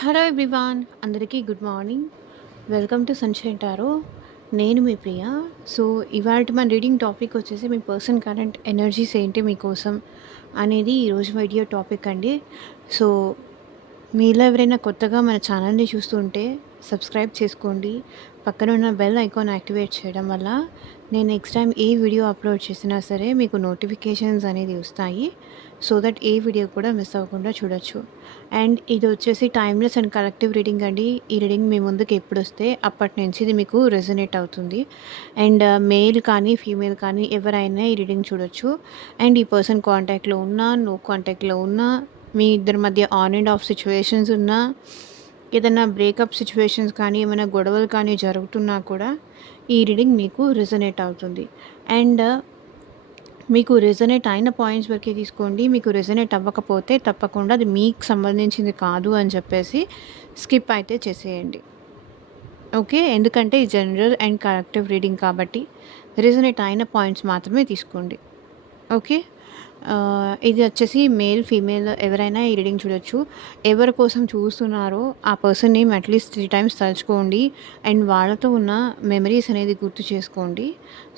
Hello everyone, అందరికీ good morning. Welcome to sunshine tarot. నేను మీ ప్రియ. So, ఇవాల్టి మన రీడింగ్ టాపిక్ వచ్చేసి మీ పర్సన్ కరెంట్ ఎనర్జీస్ ఏంటి మీకోసం అనేది ఈరోజు వీడియో టాపిక్ అండి. సో, మీలో ఎవరైనా కొత్తగా మన ఛానల్‌ని చూస్తూ ఉంటే సబ్స్క్రైబ్ చేసుకోండి. పక్కన ఉన్న బెల్ ఐకాన్ యాక్టివేట్ చేయడం వల్ల నేను నెక్స్ట్ టైం ఏ వీడియో అప్లోడ్ చేసినా సరే మీకు నోటిఫికేషన్స్ అనేది వస్తాయి. సో దట్ ఏ వీడియో కూడా మిస్ అవ్వకుండా చూడొచ్చు. అండ్ ఇది వచ్చేసి టైమ్‌లెస్ అండ్ కలెక్టివ్ రీడింగ్ అండి. ఈ రీడింగ్ మీ ముందుకు ఎప్పుడొస్తే అప్పటి నుంచి ఇది మీకు రెజొనేట్ అవుతుంది. అండ్ మేల్ కానీ, ఫీమేల్ కానీ ఎవరైనా ఈ రీడింగ్ చూడొచ్చు. అండ్ ఈ పర్సన్ కాంటాక్ట్‌లో ఉన్నా, నో కాంటాక్ట్‌లో ఉన్నా, మీ ఇద్దరి మధ్య ఆన్ అండ్ ఆఫ్ సిచ్యువేషన్స్ ఉన్నా, ఏదైనా బ్రేకప్ సిచ్యువేషన్స్ కానీ, ఏమైనా గొడవలు కానీ జరుగుతున్నా కూడా ఈ రీడింగ్ మీకు రెజొనేట్ అవుతుంది. అండ్ మీకు రెజొనేట్ అయిన పాయింట్స్ వరకే తీసుకోండి. మీకు రెజొనేట్ అవ్వకపోతే తప్పకుండా అది మీకు సంబంధించింది కాదు అని చెప్పేసి స్కిప్ అయితే చేసేయండి. ఓకే. ఎందుకంటే ఈ జనరల్ అండ్ కలెక్టివ్ రీడింగ్ కాబట్టి రెజొనేట్ అయిన పాయింట్స్ మాత్రమే తీసుకోండి. ఓకే. ఇది వచ్చేసి మేల్, ఫీమేల్ ఎవరైనా ఈ రీడింగ్ చూడొచ్చు. ఎవరి కోసం చూస్తున్నారో ఆ పర్సన్ నేమ్ అట్‌లీస్ట్ 3 టైమ్స్ తలుచుకోండి. అండ్ వాళ్ళతో ఉన్న మెమరీస్ అనేది గుర్తు చేసుకోండి.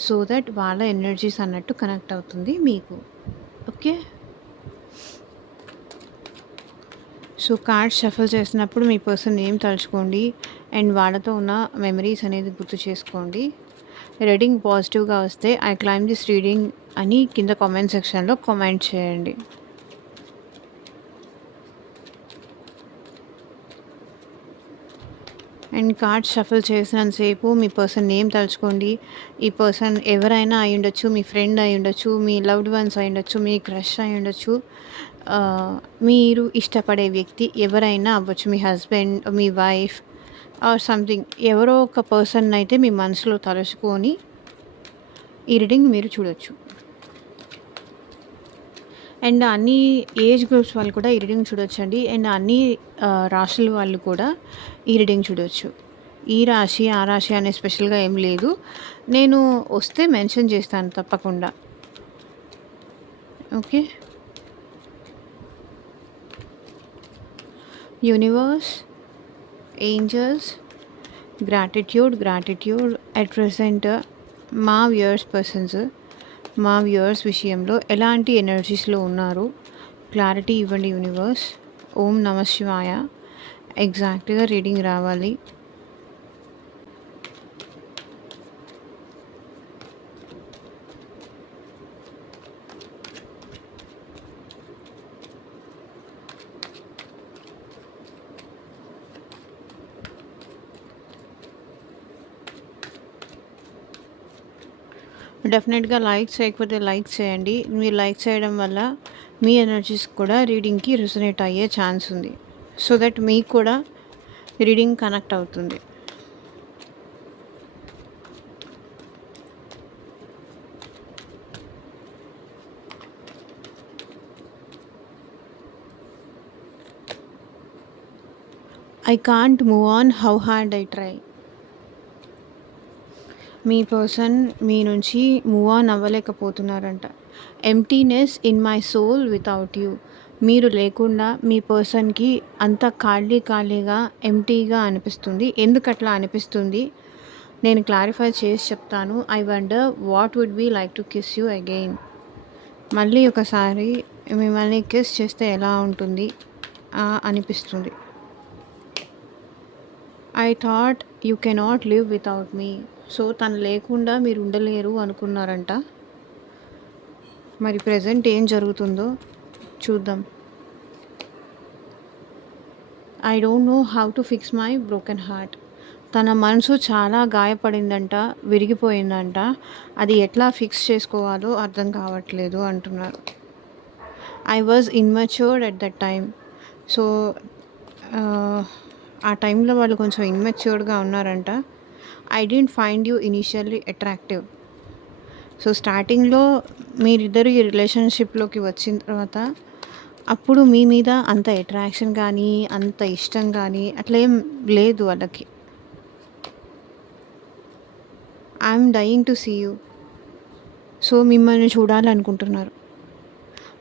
సో దట్ వాళ్ళ ఎనర్జీస్ అన్నట్టు కనెక్ట్ అవుతుంది మీకు. ఓకే. సో, కార్డ్స్ షఫుల్ చేసినప్పుడు మీ పర్సన్ నేమ్ తలుచుకోండి. అండ్ వాళ్ళతో ఉన్న మెమరీస్ అనేది గుర్తు చేసుకోండి. రీడింగ్ పాజిటివ్‌గా వస్తే ఐ క్లైమ్ దిస్ రీడింగ్ అని కింద కామెంట్ సెక్షన్‌లో కామెంట్ చేయండి. అండ్ కార్డ్స్ షఫుల్ చేసినంత సేపు మీ పర్సన్ నేమ్ తలుచుకోండి. ఈ పర్సన్ ఎవరైనా అయ్యుండొచ్చు, మీ ఫ్రెండ్ అయ్యుండొచ్చు, మీ లవ్డ్ వన్స్ అయ్యుండొచ్చు, మీ క్రష్ అయ్యుండొచ్చు, మీరు ఇష్టపడే వ్యక్తి ఎవరైనా అవ్వచ్చు. మీ హస్బెండ్, మీ వైఫ్ ఆర్ సంథింగ్ ఎవరో ఒక పర్సన్‌నైతే మీ మనసులో తలుచుకొని ఈ రీడింగ్ మీరు చూడొచ్చు. అండ్ అన్ని ఏజ్ గ్రూప్స్ వాళ్ళు కూడా ఈ రీడింగ్ చూడొచ్చండి. అండ్ అన్ని రాశుల వాళ్ళు కూడా ఈ రీడింగ్ చూడొచ్చు. ఈ రాశి, ఆ రాశి అనే స్పెషల్‌గా ఏం లేదు. నేను వస్తే మెన్షన్ చేస్తాను తప్పకుండా. Okay. Universe, angels, gratitude at present మా వ్యూయర్స్ విషయంలో ఎలాంటి ఎనర్జీస్‌లో ఉన్నారు క్లారిటీ ఇవ్వండి యూనివర్స్. ఓం నమః శివాయ. ఎగ్జాక్ట్‌గా రీడింగ్ రావాలి. డెఫినెట్‌గా లైక్ చేయకపోతే లైక్ చేయండి. మీరు లైక్ చేయడం వల్ల మీ ఎనర్జీస్ కూడా రీడింగ్‌కి రెసొనేట్ అయ్యే ఛాన్స్ ఉంది. సో దట్ మీకు కూడా రీడింగ్ కనెక్ట్ అవుతుంది. I can't move on how hard I try. మీ పర్సన్ మీ నుంచి మూవ్ ఆన్ అవ్వలేకపోతున్నారంట. Emptiness in my soul without you. మీరు లేకుండా మీ పర్సన్‌కి అంత ఖాళీగా, ఎంప్టీగా అనిపిస్తుంది. ఎందుకట్లా అనిపిస్తుంది? నేను క్లారిఫై చేసి చెప్తాను. I wonder what would be like to kiss you again. మళ్ళీ ఒకసారి మిమ్మల్ని కిస్ చేస్తే ఎలా ఉంటుంది అనిపిస్తుంది. I thought you cannot live without me. So తను లేకుండా మీరు ఉండలేరు అనుకున్నారంట. మరి ప్రెజెంట్ ఏం జరుగుతుందో చూద్దాం. I don't know how to fix my broken heart. తన మనసు చాలా గాయపడిందంట, విరిగిపోయిందంట. అది ఎట్లా ఫిక్స్ చేసుకోవాలో అర్థం కావట్లేదు అంటున్నారు. I was immatured at that time. So ఆ టైంలో వాళ్ళు కొంచెం ఇమ్మెచ్యూర్డ్‌గా ఉన్నారంట. I didn't find you initially attractive. So స్టార్టింగ్‌లో మీరిద్దరు ఈ రిలేషన్‌షిప్‌లోకి వచ్చిన తర్వాత అప్పుడు మీ మీద అంత అట్రాక్షన్ కానీ, అంత ఇష్టం కానీ అట్లా ఏం లేదు వాళ్ళకి. I am dying to see you. So మిమ్మల్ని చూడాలనుకుంటున్నారు.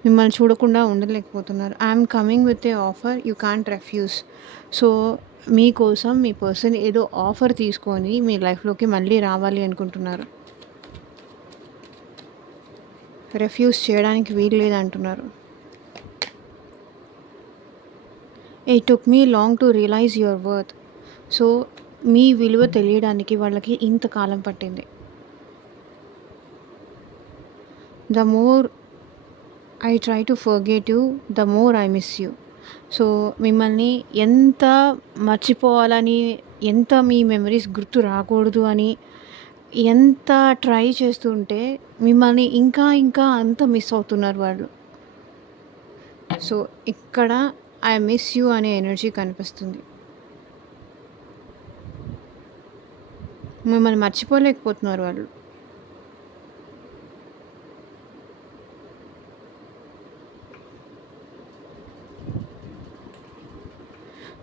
మిమ్మల్ని చూడకుండా ఉండలేకపోతున్నారు. I'm coming with a offer you can't refuse. So, మీకోసం మీ పర్సన్ ఏదో ఆఫర్ తీసుకొని మీ లైఫ్‌లోకి మళ్ళీ రావాలి అనుకుంటున్నారు. రెఫ్యూజ్ చేయడానికి వీలు లేదంటున్నారు. It took me long to realise your worth. So, మీ విలువ తెలియడానికి వాళ్ళకి ఇంత కాలం పట్టింది. The more I try to forget you, the more I miss you. So, మిమ్మల్ని ఎంత మర్చిపోవాలని, ఎంత మీ మెమరీస్ గుర్తు రాకూడదు అని ఎంత ట్రై చేస్తుంటే మిమ్మల్ని ఇంకా ఇంకా అంత మిస్ అవుతున్నారు వాళ్ళు. సో, ఇక్కడ ఐ మిస్ యూ అనే ఎనర్జీ కనిపిస్తుంది. మిమ్మల్ని మర్చిపోలేకపోతున్నారు వాళ్ళు.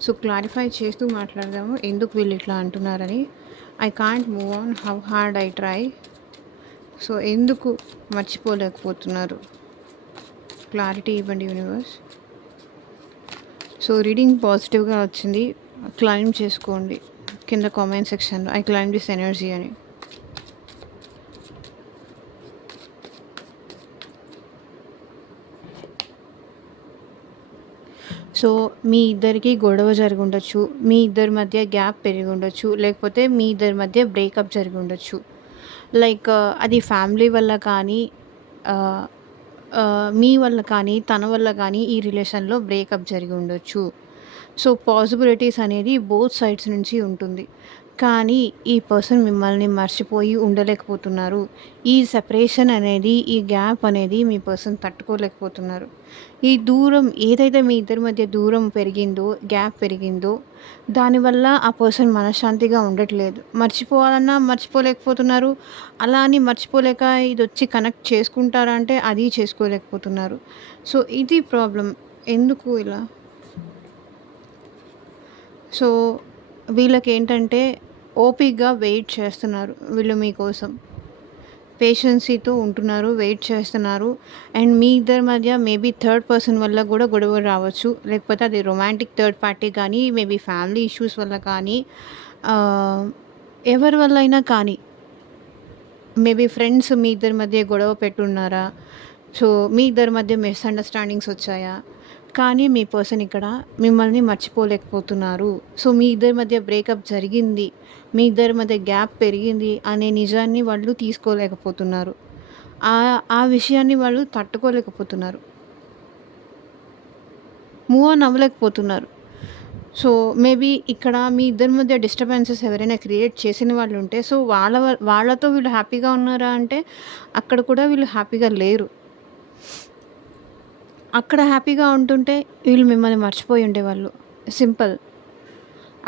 సో, క్లారిఫై చేస్తూ మాట్లాడదాము ఎందుకు వీళ్ళు ఇట్లా అంటున్నారని. I can't move on how hard I try. So, ఎందుకు మర్చిపోలేకపోతున్నారు? క్లారిటీ ఇవ్వండి యూనివర్స్. సో, రీడింగ్ పాజిటివ్గా వచ్చింది. క్లైమ్ చేసుకోండి కింద కామెంట్ సెక్షన్లో ఐ క్లైమ్ దిస్ ఎనర్జీ అని. సో, మీ ఇద్దరికి గొడవ జరిగి ఉండొచ్చు, మీ ఇద్దరి మధ్య గ్యాప్ పెరిగి ఉండొచ్చు, లేకపోతే మీ ఇద్దరి మధ్య బ్రేకప్ జరిగి ఉండొచ్చు. లైక్ అది ఫ్యామిలీ వల్ల కానీ, మీ వల్ల కానీ, తన వల్ల కానీ ఈ రిలేషన్లో బ్రేకప్ జరిగి ఉండొచ్చు. సో, పాసిబిలిటీస్ అనేది బోత్ సైడ్స్ నుంచి ఉంటుంది. కానీ ఈ పర్సన్ మిమ్మల్ని మర్చిపోయి ఉండలేకపోతున్నారు. ఈ సెపరేషన్ అనేది, ఈ గ్యాప్ అనేది మీ పర్సన్ తట్టుకోలేకపోతున్నారు. ఈ దూరం ఏదైతే మీ ఇద్దరి మధ్య దూరం పెరిగిందో, గ్యాప్ పెరిగిందో, దానివల్ల ఆ పర్సన్ మనశ్శాంతిగా ఉండట్లేదు. మర్చిపోవాలన్నా మర్చిపోలేకపోతున్నారు. అలా అని మర్చిపోలేక ఇదొచ్చి కనెక్ట్ చేసుకుంటారా అంటే అది చేసుకోలేకపోతున్నారు. సో, ఇది ప్రాబ్లమ్. ఎందుకు ఇలా? సో, వీళ్ళకేంటంటే ఓపికగా వెయిట్ చేస్తున్నారు వీళ్ళు మీకోసం. పేషెన్సీతో ఉంటున్నారు, వెయిట్ చేస్తున్నారు. అండ్ మీ ఇద్దరి మధ్య మేబీ థర్డ్ పర్సన్ వల్ల కూడా గొడవ రావచ్చు. లేకపోతే అది రొమాంటిక్ థర్డ్ పార్టీ కానీ, మేబీ ఫ్యామిలీ ఇష్యూస్ వల్ల కానీ, ఎవరి వల్ల అయినా కానీ, మేబీ ఫ్రెండ్స్ మీ ఇద్దరి మధ్య గొడవ పెట్టున్నారా? సో, మీ ఇద్దరి మధ్య మిస్‌అండర్‌స్టాండింగ్స్ వచ్చాయా? కానీ మీ పర్సన్ ఇక్కడ మిమ్మల్ని మర్చిపోలేకపోతున్నారు. సో, మీ ఇద్దరి మధ్య బ్రేకప్ జరిగింది, మీ ఇద్దరి మధ్య గ్యాప్ పెరిగింది అనే నిజాన్ని వాళ్ళు తీసుకోలేకపోతున్నారు. ఆ విషయాన్ని వాళ్ళు తట్టుకోలేకపోతున్నారు. మూవ్ ఆన్ అవ్వలేకపోతున్నారు. సో, మేబీ ఇక్కడ మీ ఇద్దరి మధ్య డిస్టర్బెన్సెస్ ఎవరైనా క్రియేట్ చేసిన వాళ్ళు ఉంటే, సో, వాళ్ళతో వీళ్ళు హ్యాపీగా ఉన్నారా అంటే అక్కడ కూడా వీళ్ళు హ్యాపీగా లేరు. అక్కడ హ్యాపీగా ఉంటుంటే వీళ్ళు మిమ్మల్ని మర్చిపోయి ఉండేవాళ్ళు. సింపుల్.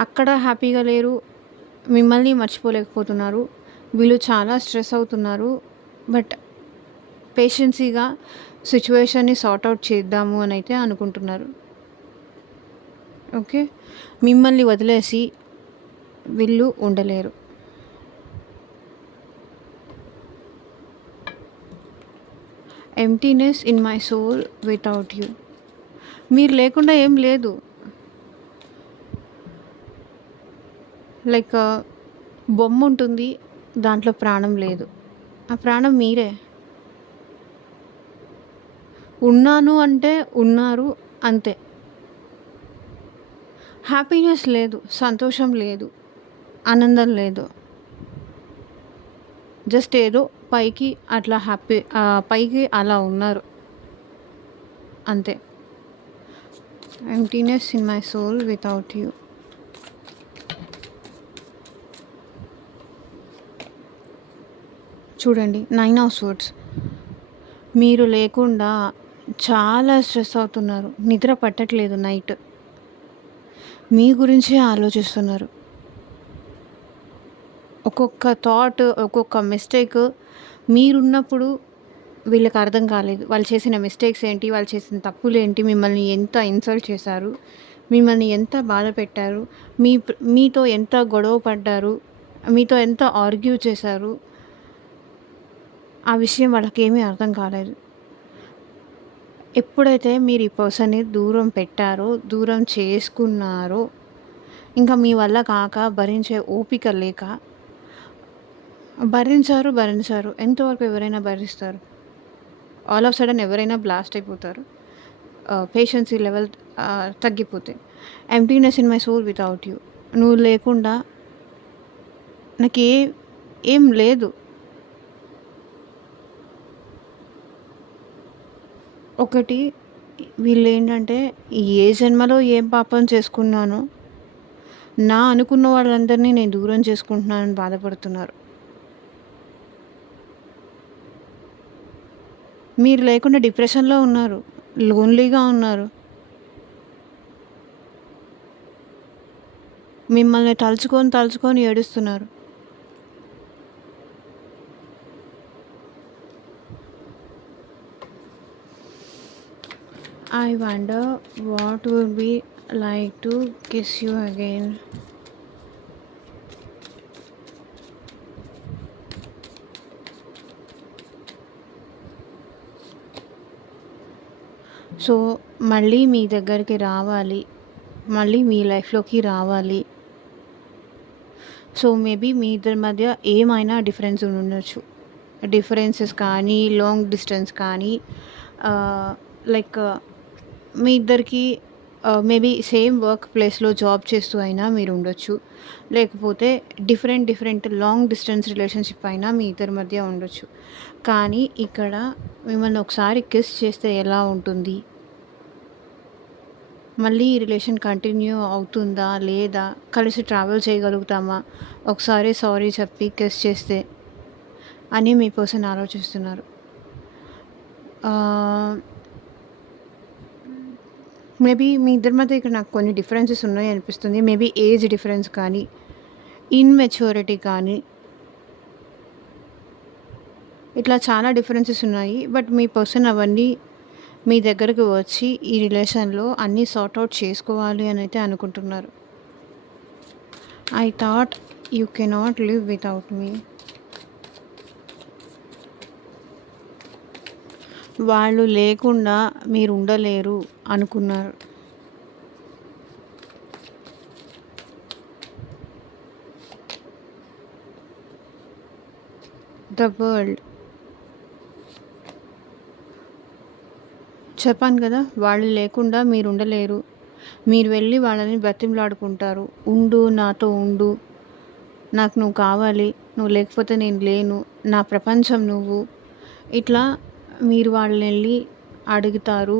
అక్కడ హ్యాపీగా లేరు, మిమ్మల్ని మర్చిపోలేకపోతున్నారు. వీళ్ళు చాలా స్ట్రెస్ అవుతున్నారు. బట్ పేషెన్సీగా సిచ్యువేషన్‌ని సార్ట్ ఔట్ చేద్దాము అని అయితే అనుకుంటున్నారు. ఓకే. మిమ్మల్ని వదిలేసి వీళ్ళు ఉండలేరు. Emptiness in my soul without you. మీరు లేకుండా ఏం లేదు. లైక్ బొమ్మ ఉంటుంది, దాంట్లో ప్రాణం లేదు. ఆ ప్రాణం మీరే. ఉన్నాను అంటే ఉన్నారు అంతే. హ్యాపీనెస్ లేదు, సంతోషం లేదు, ఆనందం లేదు. జస్ట్ ఏదో పైకి అట్లా పైకి అలా ఉన్నారు అంతే. Emptiness in my soul without you. చూడండి, 9 ఆఫ్ సోర్డ్స్. మీరు లేకుండా చాలా స్ట్రెస్ అవుతున్నారు, నిద్ర పట్టట్లేదు నైట్. మీ గురించే ఆలోచిస్తున్నారు. ఒక్కొక్క థాట్, ఒక్కొక్క మిస్టేక్ మీరున్నప్పుడు వీళ్ళకి అర్థం కాలేదు. వాళ్ళు చేసిన మిస్టేక్స్ ఏంటి, వాళ్ళు చేసిన తప్పులేంటి, మిమ్మల్ని ఎంత ఇన్సల్ట్ చేశారు, మిమ్మల్ని ఎంత బాధ పెట్టారు, మీతో ఎంత గొడవ పడ్డారు, మీతో ఎంత ఆర్గ్యూ చేశారు, ఆ విషయం వాళ్ళకేమీ అర్థం కాలేదు. ఎప్పుడైతే మీరు ఈ పర్సన్‌ని దూరం పెట్టారో, దూరం చేసుకున్నారో, ఇంకా మీ వల్ల కాక, భరించే ఓపిక లేక భరించారు. ఎంతవరకు ఎవరైనా భరిస్తారు? ఆల్ ఆఫ్ సడెన్ ఎవరైనా బ్లాస్ట్ అయిపోతారు. పేషెన్సీ లెవెల్ తగ్గిపోతాయి. Emptiness in my soul without you. నువ్వు లేకుండా నాకే ఏం లేదు. ఒకటి వీళ్ళేంటంటే ఏ జన్మలో ఏం పాపం చేసుకున్నానో, నా అనుకున్న వాళ్ళందరినీ నేను దూరం చేసుకుంటున్నానని బాధపడుతున్నారు. మీరు లేకుండా డిప్రెషన్‌లో ఉన్నారు. లోన్‌లీగా ఉన్నారు. మిమ్మల్ని తలుచుకొని ఏడుస్తున్నారు. I wonder what would be like to kiss you again. So, మళ్ళీ మీ దగ్గరికి రావాలి. మళ్ళీ మీ లైఫ్‌లోకి రావాలి. సో, మేబీ మీ ఇద్దరి మధ్య ఏమైనా డిఫరెన్స్ ఉండుండొచ్చు. డిఫరెన్సెస్ కానీ, లాంగ్ డిస్టెన్స్ కానీ, లైక్ మీ ఇద్దరికి మేబీ సేమ్ వర్క్ ప్లేస్‌లో జాబ్ చేస్తూ అయినా మీరు ఉండొచ్చు. లేకపోతే డిఫరెంట్ లాంగ్ డిస్టెన్స్ రిలేషన్‌షిప్ అయినా మీ ఇద్దరి మధ్య ఉండొచ్చు. కానీ ఇక్కడ మిమ్మల్ని ఒకసారి కిస్ చేస్తే ఎలా ఉంటుంది? మళ్ళీ ఈ రిలేషన్ కంటిన్యూ అవుతుందా? లేదా? కలిసి ట్రావెల్ చేయగలుగుతామా? ఒకసారి సారీ చెప్పి కిస్ చేస్తే అని మీ పర్సన్ ఆలోచిస్తున్నారు. మేబీ మీ ఇద్దరి మధ్య ఇక్కడ నాకు కొన్ని డిఫరెన్సెస్ ఉన్నాయి అనిపిస్తుంది. మేబీ ఏజ్ డిఫరెన్స్ కానీ, ఇన్‌మెచ్యూరిటీ కానీ, ఇట్లా చాలా డిఫరెన్సెస్ ఉన్నాయి. బట్ మీ పర్సన్ అవన్నీ మీ దగ్గరకు వచ్చి ఈ రిలేషన్‌లో అన్నీ సార్ట్ ఔట్ చేసుకోవాలి అని అయితే అనుకుంటున్నారు. I thought you cannot live without మీ. వాళ్ళు లేకుండా మీరు ఉండలేరు అనుకున్నారు. The world. చెప్పాను కదా! వాళ్ళు లేకుండా మీరు ఉండలేరు. మీరు వెళ్ళి వాళ్ళని బ్రతిమలాడుకుంటారు. ఉండు, నాతో ఉండు. నాకు నువ్వు కావాలి. నువ్వు లేకపోతే నేను లేను. నా ప్రపంచం నువ్వు. ఇట్లా మీరు వాళ్ళనెళ్ళి అడుగుతారు.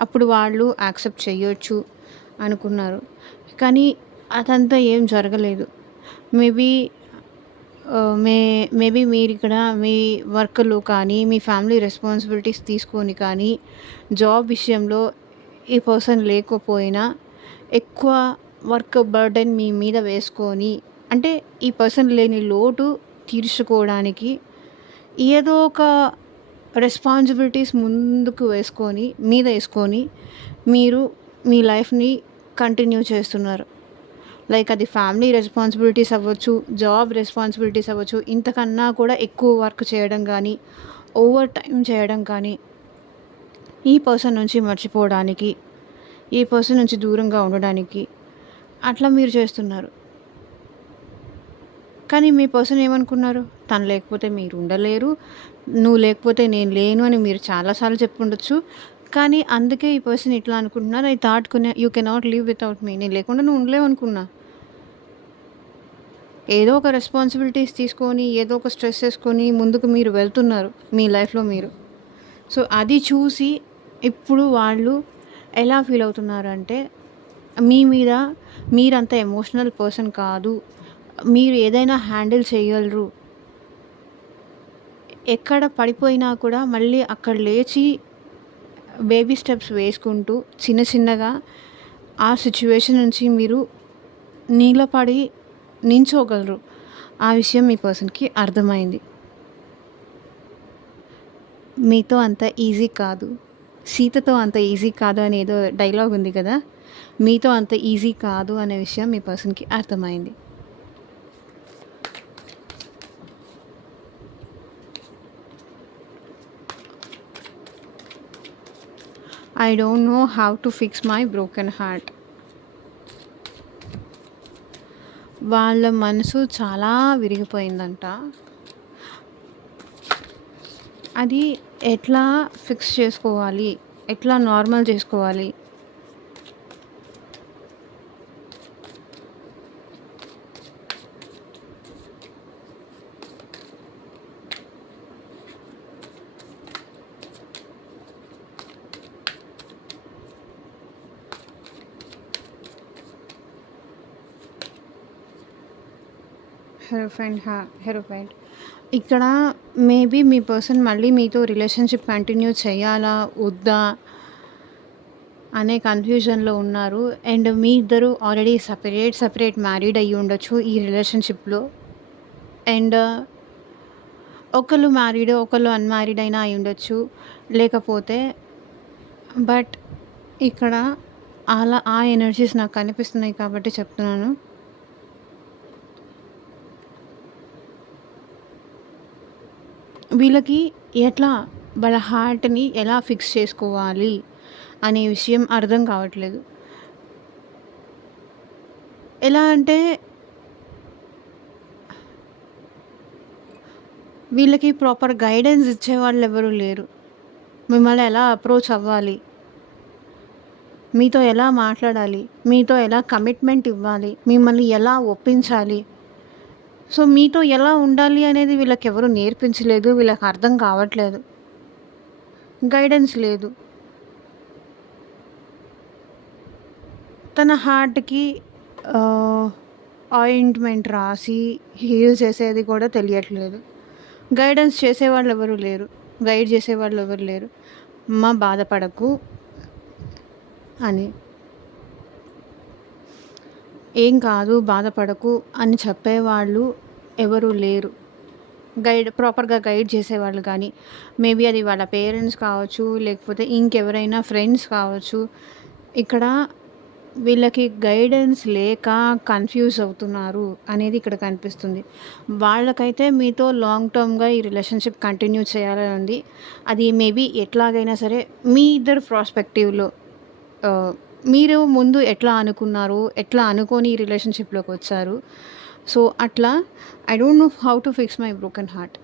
అప్పుడు వాళ్ళు యాక్సెప్ట్ చెయ్యొచ్చు అనుకున్నారు. కానీ అదంతా ఏం జరగలేదు. మేబీ మేబీ మీరిక్కడ మీ వర్క్‌లో కానీ, మీ ఫ్యామిలీ రెస్పాన్సిబిలిటీస్ తీసుకొని కానీ, జాబ్ విషయంలో ఈ పర్సన్ లేకపోయినా ఎక్కువ వర్క్ బర్డెన్ మీ మీద వేసుకొని, అంటే ఈ పర్సన్ లేని లోటు తీర్చుకోవడానికి ఏదో ఒక రెస్పాన్సిబిలిటీస్ ముందుకు వేసుకొని మీరు మీ లైఫ్‌ని కంటిన్యూ చేస్తున్నారు. లైక్ అది ఫ్యామిలీ రెస్పాన్సిబిలిటీస్ అవ్వచ్చు, జాబ్ రెస్పాన్సిబిలిటీస్ అవ్వచ్చు. ఇంతకన్నా కూడా ఎక్కువ వర్క్ చేయడం కానీ, ఓవర్ టైమ్ చేయడం కానీ, ఈ పర్సన్ నుంచి మర్చిపోవడానికి, ఈ పర్సన్ నుంచి దూరంగా ఉండడానికి అట్లా మీరు చేస్తున్నారు. కానీ మీ పర్సన్ ఏమనుకున్నారు? తను లేకపోతే మీరు ఉండలేరు. నువ్వు లేకపోతే నేను లేను అని మీరు చాలా సార్లు చెప్పుండొచ్చు. కానీ అందుకే ఈ పర్సన్ ఇట్లా అనుకుంటున్నారు. I thought you cannot live without మీ. నేను లేకుండా నువ్వు ఉండలేవు అనుకున్నా. ఏదో ఒక రెస్పాన్సిబిలిటీస్ తీసుకొని, ఏదో ఒక స్ట్రెస్ ఏసుకొని ముందుకు మీరు వెళ్తున్నారు మీ లైఫ్‌లో మీరు. సో, అది చూసి ఇప్పుడు వాళ్ళు ఎలా ఫీల్ అవుతున్నారంటే, మీ మీద మీరంత ఎమోషనల్ పర్సన్ కాదు. మీరు ఏదైనా హ్యాండిల్ చేయగలరు. ఎక్కడ పడిపోయినా కూడా మళ్ళీ అక్కడ లేచి బేబీ స్టెప్స్ వేసుకుంటూ చిన్నగా ఆ సిట్యుయేషన్ నుంచి మీరు నిలబడి నించోగలరు. ఆ విషయం మీ పర్సన్‌కి అర్థమైంది. మీతో అంత ఈజీ కాదు. సీతతో అంత ఈజీ కాదు అని ఏదో డైలాగ్ ఉంది కదా! మీతో అంత ఈజీ కాదు అనే విషయం మీ పర్సన్‌కి అర్థమైంది. I don't know how to fix my broken heart. వాళ్ళ మనసు చాలా విరిగిపోయిందంట. అది ఎట్లా ఫిక్స్ చేసుకోవాలి? ఎట్లా నార్మల్ చేసుకోవాలి? హెరోఫైండ్. ఇక్కడ మేబీ మీ పర్సన్ మళ్ళీ మీతో రిలేషన్‌షిప్ కంటిన్యూ చేయాలా? వద్దా? అనే కన్‌ఫ్యూజన్‌లో ఉన్నారు. అండ్ మీ ఇద్దరు ఆల్రెడీ సెపరేట్ మ్యారీడ్ అయ్యి ఉండొచ్చు ఈ రిలేషన్‌షిప్‌లో. అండ్ ఒకళ్ళు మ్యారీడ్, ఒకళ్ళు అన్‌మ్యారీడ్ అయినా అయి ఉండొచ్చు. లేకపోతే బట్ ఇక్కడ అలా ఆ ఎనర్జీస్ నాకు కనిపిస్తున్నాయి కాబట్టి చెప్తున్నాను. వీళ్ళకి ఎట్లా వాళ్ళ హార్ట్‌ని ఎలా ఫిక్స్ చేసుకోవాలి అనే విషయం అర్థం కావట్లేదు. ఎలా అంటే వీళ్ళకి ప్రాపర్ గైడెన్స్ ఇచ్చేవాళ్ళు ఎవరు లేరు. మిమ్మల్ని ఎలా అప్రోచ్ అవ్వాలి? మీతో ఎలా మాట్లాడాలి? మీతో ఎలా కమిట్మెంట్ ఇవ్వాలి? మిమ్మల్ని ఎలా ఒప్పించాలి? సో, మీతో ఎలా ఉండాలి అనేది వీళ్ళకెవరు నేర్పించలేదు. వీళ్ళకి అర్థం కావట్లేదు. గైడెన్స్ లేదు. తన హార్ట్‌కి ఆయింట్మెంట్ రాసి హీల్ చేసేది కూడా తెలియట్లేదు. గైడెన్స్ చేసేవాళ్ళు ఎవరు లేరు. గైడ్ చేసేవాళ్ళు ఎవరు లేరు. అమ్మ బాధపడకు అని. ఏం కాదు బాధపడకు అని చెప్పేవాళ్ళు ఎవరు లేరు. ప్రాపర్‌గా గైడ్ చేసేవాళ్ళు కానీ, మేబీ అది వాళ్ళ పేరెంట్స్ కావచ్చు, లేకపోతే ఇంకెవరైనా ఫ్రెండ్స్ కావచ్చు. ఇక్కడ వీళ్ళకి గైడెన్స్ లేక కన్‌ఫ్యూజ్ అవుతున్నారు అనేది ఇక్కడ కనిపిస్తుంది. వాళ్ళకైతే మీతో లాంగ్ టర్మ్‌గా ఈ రిలేషన్‌షిప్ కంటిన్యూ చేయాలని ఉంది. అది మేబీ ఎట్లాగైనా సరే మీ ఇద్దరు ప్రాస్పెక్టివ్‌లో మీరు ముందు ఎట్లా అనుకున్నారు? ఎట్లా అనుకోని ఈ రిలేషన్‌షిప్‌లోకి వచ్చారు? సో, అట్లా I don't know how to fix my broken heart.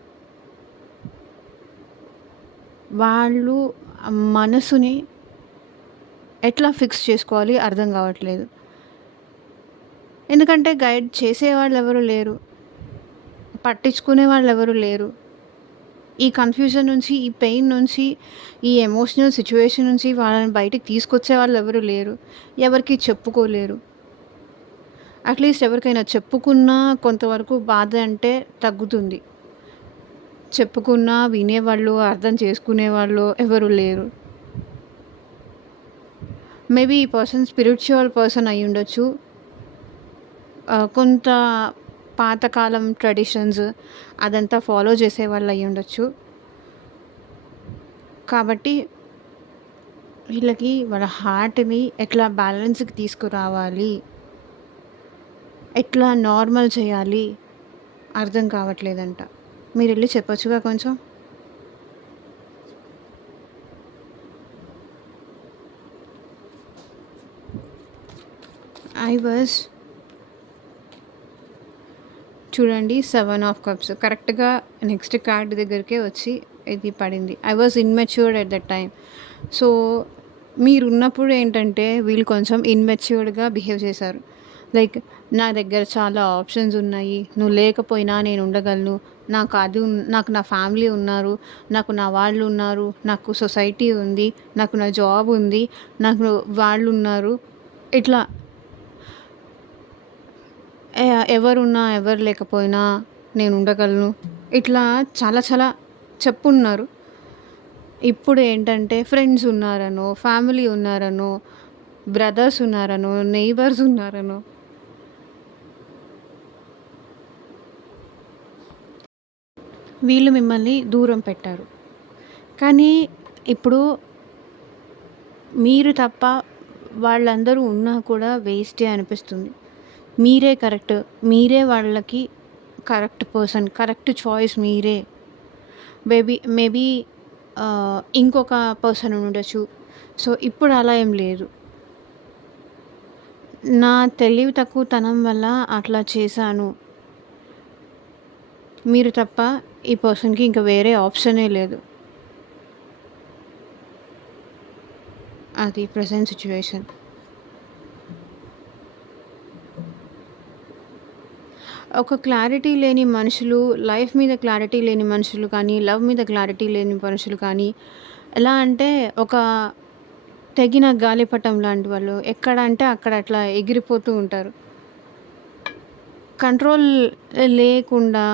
వాళ్ళు మనసుని ఎట్లా ఫిక్స్ చేసుకోవాలి అర్థం కావట్లేదు. ఎందుకంటే గైడ్ చేసేవాళ్ళు ఎవరు లేరు. పట్టించుకునే వాళ్ళు ఎవరు లేరు. ఈ కన్‌ఫ్యూజన్ నుంచి, ఈ పెయిన్ నుంచి, ఈ ఎమోషనల్ సిట్యుయేషన్ నుంచి వాళ్ళని బయటికి తీసుకొచ్చే వాళ్ళు ఎవరు లేరు. ఎవరికీ చెప్పుకోలేరు. అట్‌లీస్ట్ ఎవరికైనా చెప్పుకున్నా కొంతవరకు బాధ అంటే తగ్గుతుంది. చెప్పుకున్నా వినేవాళ్ళు, అర్థం చేసుకునేవాళ్ళు ఎవరు లేరు. మేబీ ఈ పర్సన్ స్పిరిచువల్ పర్సన్ అయి ఉండొచ్చు. కొంత పాతకాలం ట్రెడిషన్స్ అదంతా ఫాలో చేసేవాళ్ళు అయి ఉండొచ్చు. కాబట్టి వీళ్ళకి వాళ్ళ హార్ట్‌ని ఎట్లా బ్యాలెన్స్‌కి తీసుకురావాలి? ఎట్లా నార్మల్ చేయాలి? అర్థం కావట్లేదంట. మీరెళ్ళి చెప్పొచ్చుగా కొంచెం? ఐ వాస్ చూడండి 7 ఆఫ్ కప్స్ కరెక్ట్‌గా నెక్స్ట్ కార్డ్ దగ్గరికే వచ్చి ఇది పడింది. I was immatured at that time. So, మీరున్నప్పుడు ఏంటంటే వీళ్ళు కొంచెం ఇమ్మెచ్యూర్డ్‌గా బిహేవ్ చేశారు. లైక్ నా దగ్గర చాలా ఆప్షన్స్ ఉన్నాయి. నువ్వు లేకపోయినా నేను ఉండగలను. నాకు నా ఫ్యామిలీ ఉన్నారు. నాకు నా వాళ్ళు ఉన్నారు. నాకు సొసైటీ ఉంది. నాకు నా జాబ్ ఉంది. నాకు వాళ్ళు ఉన్నారు. ఇట్లా ఎవరున్నా ఎవరు లేకపోయినా నేను ఉండగలను. ఇట్లా చాలా చాలా చెప్పున్నారు. ఇప్పుడు ఏంటంటే ఫ్రెండ్స్ ఉన్నారనో, ఫ్యామిలీ ఉన్నారనో, బ్రదర్స్ ఉన్నారనో, నెయిబర్స్ ఉన్నారనో వీళ్ళు మిమ్మల్ని దూరం పెట్టారు. కానీ ఇప్పుడు మీరు తప్ప వాళ్ళందరూ ఉన్నా కూడా వేస్టే అనిపిస్తుంది. మీరే కరెక్ట్. మీరే వాళ్ళకి కరెక్ట్ పర్సన్. కరెక్ట్ చాయిస్ మీరే. మేబీ ఇంకొక పర్సన్ ఉండొచ్చు. సో, ఇప్పుడు అలా ఏం లేదు. నా తెలివి తక్కువతనం వల్ల అట్లా చేశాను. మీరు తప్ప ఈ పర్సన్‌కి ఇంక వేరే ఆప్షనే లేదు. అది ప్రెజెంట్ సిట్యుయేషన్. ఒక క్లారిటీ లేని మనుషులు, లైఫ్ మీద క్లారిటీ లేని మనుషులు కానీ, లవ్ మీద క్లారిటీ లేని మనుషులు కానీ, ఎలా అంటే ఒక తెగిన గాలిపటం లాంటి వాళ్ళు. ఎక్కడ అంటే అక్కడ అట్లా ఎగిరిపోతూ ఉంటారు. కంట్రోల్ లేకుండా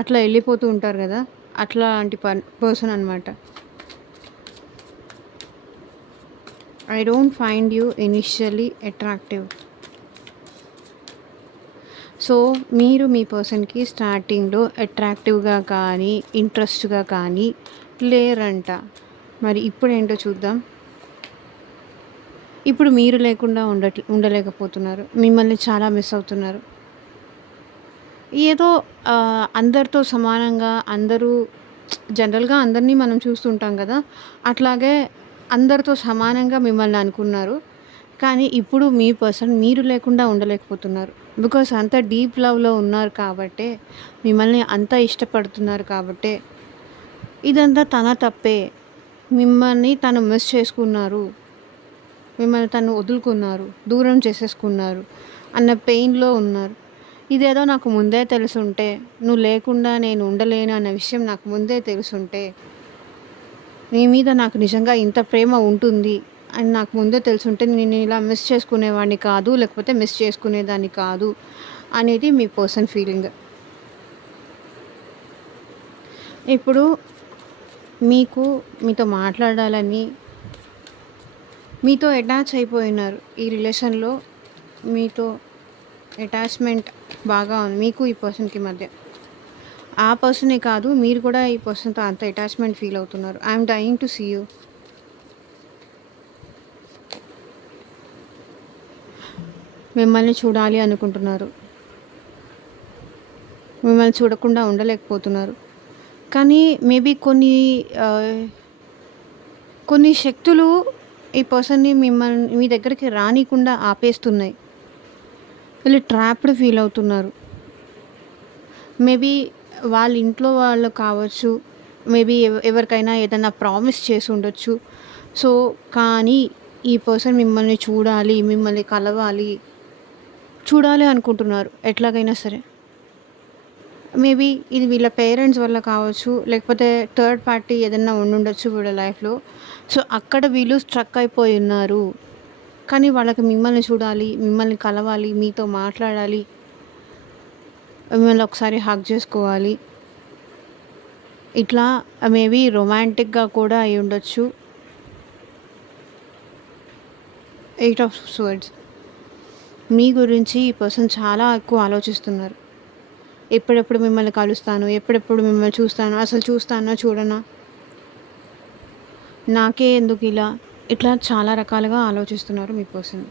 అట్లా ఎళ్ళిపోతూ ఉంటారు గదా! అట్లాంటి పర్సన్ అనమాట. I don't find you initially attractive. So, మీరు మీ పర్సన్‌కి స్టార్టింగ్‌లో అట్రాక్టివ్‌గా కానీ, ఇంట్రెస్ట్‌గా కానీ లేరంట. మరి ఇప్పుడేంటో చూద్దాం. ఇప్పుడు మీరు లేకుండా ఉండలేకపోతున్నారు. మిమ్మల్ని చాలా మిస్ అవుతున్నారు. ఏదో అందరితో సమానంగా అందరూ జనరల్‌గా అందరినీ మనం చూస్తుంటాం గదా! అట్లాగే అందరితో సమానంగా మిమ్మల్ని అనుకున్నారు. కానీ ఇప్పుడు మీ పర్సన్ మీరు లేకుండా ఉండలేకపోతున్నారు. బికాజ్ అంత డీప్ లవ్‌లో ఉన్నారు కాబట్టే, మిమ్మల్ని అంత ఇష్టపడుతున్నారు కాబట్టే, ఇదంతా తన తప్పే. మిమ్మల్ని తను మిస్ చేసుకున్నారు. మిమ్మల్ని తను వదులుకున్నారు. దూరం చేసేసుకున్నారు అన్న పెయిన్‌లో ఉన్నారు. ఇదేదో నాకు ముందే తెలిసుంటే, నువ్వు లేకుండా నేను ఉండలేను అన్న విషయం నాకు ముందే తెలిసుంటే, నీ మీద నాకు నిజంగా ఇంత ప్రేమ ఉంటుంది అని నాకు ముందే తెలుసుంటే నేను ఇలా మిస్ చేసుకునేవాడిని కాదు. లేకపోతే మిస్ చేసుకునేదాన్ని కాదు అనేది మీ పర్సన్ ఫీలింగ్. ఇప్పుడు మీకు మీతో మాట్లాడాలని, మీతో అటాచ్ అయిపోయినారు. ఈ రిలేషన్‌లో మీతో అటాచ్‌మెంట్ బాగా ఉంది మీకు ఈ పర్సన్‌కి మధ్య. ఆ పర్సనే కాదు, మీరు కూడా ఈ పర్సన్‌తో అంత అటాచ్‌మెంట్ ఫీల్ అవుతున్నారు. I am dying to see you. మిమ్మల్ని చూడాలి అనుకుంటున్నారు. మిమ్మల్ని చూడకుండా ఉండలేకపోతున్నారు. కానీ మేబీ కొన్ని శక్తులు ఈ పర్సన్‌ని మీ దగ్గరికి రానీకుండా ఆపేస్తున్నాయి. వీళ్ళు ట్రాప్డ్ ఫీల్ అవుతున్నారు. మేబీ వాళ్ళ ఇంట్లో వాళ్ళు కావచ్చు. మేబీ ఎవరికైనా ఏదైనా ప్రామిస్ చేసి ఉండొచ్చు. సో, కానీ ఈ పర్సన్ మిమ్మల్ని చూడాలి, మిమ్మల్ని కలవాలి, చూడాలి అనుకుంటున్నారు ఎట్లాగైనా సరే. మేబీ ఇది వీళ్ళ పేరెంట్స్ వల్ల కావచ్చు, లేకపోతే థర్డ్ పార్టీ ఏదన్నా ఉండుండొచ్చు వీళ్ళ లైఫ్‌లో. సో, అక్కడ వీళ్ళు స్ట్రక్ అయిపోయి ఉన్నారు. కానీ వాళ్ళకి మిమ్మల్ని చూడాలి, మిమ్మల్ని కలవాలి, మీతో మాట్లాడాలి, మిమ్మల్ని ఒకసారి హగ్ చేసుకోవాలి. ఇట్లా మేబీ రొమాంటిక్‌గా కూడా అయ్యుండొచ్చు. 8 ఆఫ్ స్వర్డ్స్. మీ గురించి ఈ పర్సన్ చాలా ఎక్కువ ఆలోచిస్తున్నారు. ఎప్పుడెప్పుడు మిమ్మల్ని కలుస్తాను, ఎప్పుడెప్పుడు మిమ్మల్ని చూస్తాను, అసలు చూస్తానా చూడనా, నాకే ఎందుకు ఇలా, ఇట్లా చాలా రకాలుగా ఆలోచిస్తున్నారు మీ person.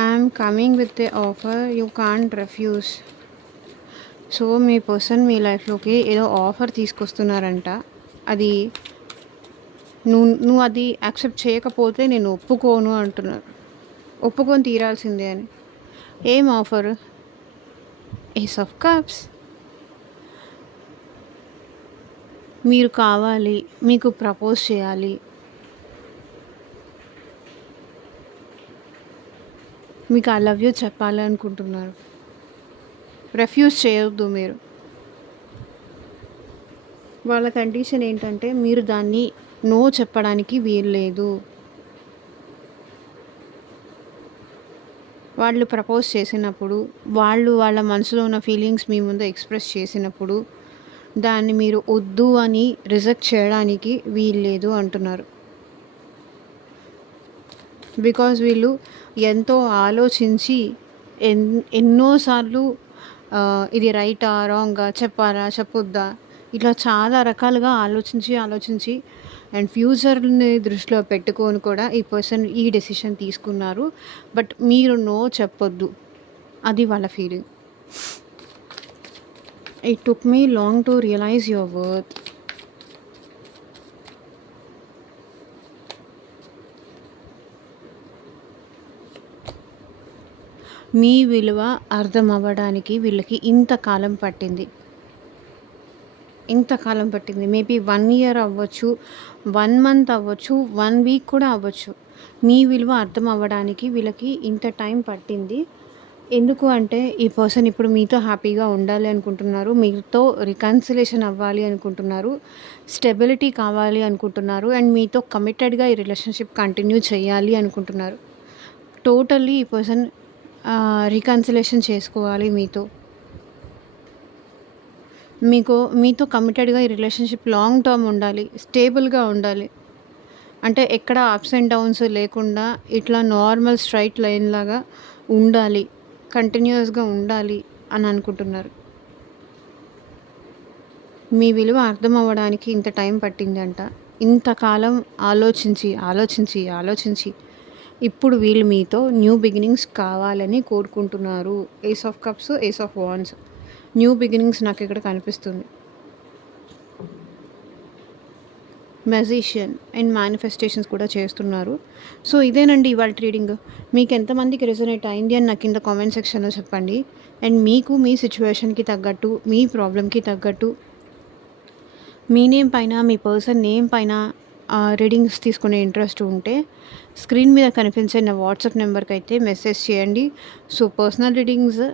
I'm coming with a offer you can't refuse. So, మీ పర్సన్ మీ లైఫ్‌లోకి ఏదో ఆఫర్ తీసుకొస్తున్నారంట. అది నువ్వు అది యాక్సెప్ట్ చేయకపోతే నేను ఒప్పుకోను అంటున్నారు. ఒప్పుకొని తీరాల్సిందే అని. ఏం ఆఫర్? Ace of cups. మీరు కావాలి, మీకు ప్రపోజ్ చేయాలి, మీకు ఐ లవ్ యూ చెప్పాలి అనుకుంటున్నారు. రిఫ్యూజ్ చేయొద్దు మీరు. వాళ్ళ కండిషన్ ఏంటంటే మీరు దాన్ని నో చెప్పడానికి వీల్లేదు. వాళ్ళు ప్రపోజ్ చేసినప్పుడు, వాళ్ళు వాళ్ళ మనసులో ఉన్న ఫీలింగ్స్ మీ ముందు ఎక్స్‌ప్రెస్ చేసినప్పుడు, దాన్ని మీరు వద్దు అని రిజెక్ట్ చేయడానికి వీల్లేదు అంటున్నారు. బికాజ్ వీళ్ళు ఎంతో ఆలోచించి ఎన్నో సార్లు ఇది రైటా? రాంగా? చెప్పాలా? చెప్పొద్దా? ఇలా చాలా రకాలుగా ఆలోచించి అండ్ ఫ్యూచర్‌ని దృష్టిలో పెట్టుకొని కూడా ఈ పర్సన్ ఈ డెసిషన్ తీసుకున్నారు. బట్ మీరు నో చెప్పొద్దు. అది వాళ్ళ feeling. It took me long to realise your worth. మీ విలువ అర్థం అవ్వడానికి వీళ్ళకి ఇంతకాలం పట్టింది. ఇంతకాలం పట్టింది. మేబీ 1 ఇయర్ అవ్వచ్చు, 1 మంత్ అవ్వచ్చు, 1 వీక్ కూడా అవ్వచ్చు. మీ విలువ అర్థం అవ్వడానికి వీళ్ళకి ఇంత టైం పట్టింది. ఎందుకు అంటే ఈ పర్సన్ ఇప్పుడు మీతో హ్యాపీగా ఉండాలి అనుకుంటున్నారు. మీతో రికన్సిలేషన్ అవ్వాలి అనుకుంటున్నారు. స్టెబిలిటీ కావాలి అనుకుంటున్నారు. అండ్ మీతో కమిటెడ్‌గా ఈ రిలేషన్‌షిప్ కంటిన్యూ చేయాలి అనుకుంటున్నారు. టోటల్లీ ఈ పర్సన్ రికన్సిలేషన్ చేసుకోవాలి మీతో. మీతో కమిటెడ్‌గా ఈ రిలేషన్‌షిప్ లాంగ్ టర్మ్ ఉండాలి. స్టేబుల్‌గా ఉండాలి. అంటే ఎక్కడ అప్స్ అండ్ డౌన్స్ లేకుండా ఇట్లా నార్మల్ స్ట్రెయిట్ లైన్ లాగా ఉండాలి. కంటిన్యూయస్‌గా ఉండాలి అని అనుకుంటున్నారు. మీ విలువ అర్థం అవ్వడానికి ఇంత టైం పట్టిందంట. ఇంతకాలం ఆలోచించి ఇప్పుడు వీళ్ళు మీతో న్యూ బిగినింగ్స్ కావాలని కోరుకుంటున్నారు. Ace of cups, ace of wands. New beginnings నాకిక్కడ కనిపిస్తుంది. మెజిషియన్ అండ్ మేనిఫెస్టేషన్స్ కూడా చేస్తున్నారు. సో ఇదేనండి ఇవాల్టి రీడింగ్. మీకు ఎంతమందికి రెజొనేట్ అయింది అని నాకు కింద కామెంట్ సెక్షన్‌లో చెప్పండి. అండ్ మీకు మీ సిట్యుయేషన్‌కి తగ్గట్టు, మీ ప్రాబ్లమ్‌కి తగ్గట్టు మీ నేమ్ పైన, మీ పర్సన్ నేమ్ పైన రీడింగ్స్ తీసుకునే ఇంట్రెస్ట్ ఉంటే స్క్రీన్ మీద కనిపించే నా వాట్సాప్ నెంబర్‌కైతే మెసేజ్ చేయండి. So personal readings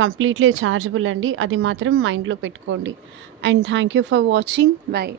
completely chargeable అండి. అది మాత్రం మైండ్‌లో పెట్టుకోండి. And thank you for watching. By.